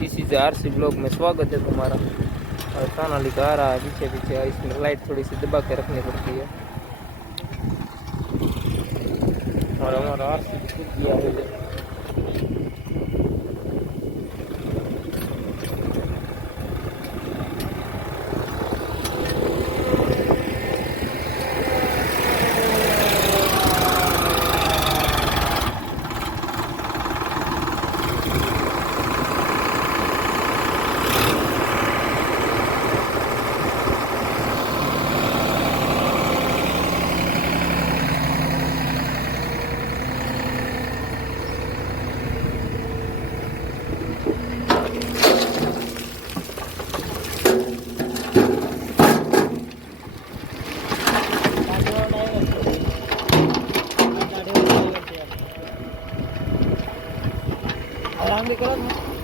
jcbr blog में स्वागत है तुम्हारा। और सोनालिका आ रहा है पीछे पीछे, इसमें लाइट थोड़ी सी दबा के रखनी पड़ती है। और हमारा आरसी छूट गया है। Alang di ko lang.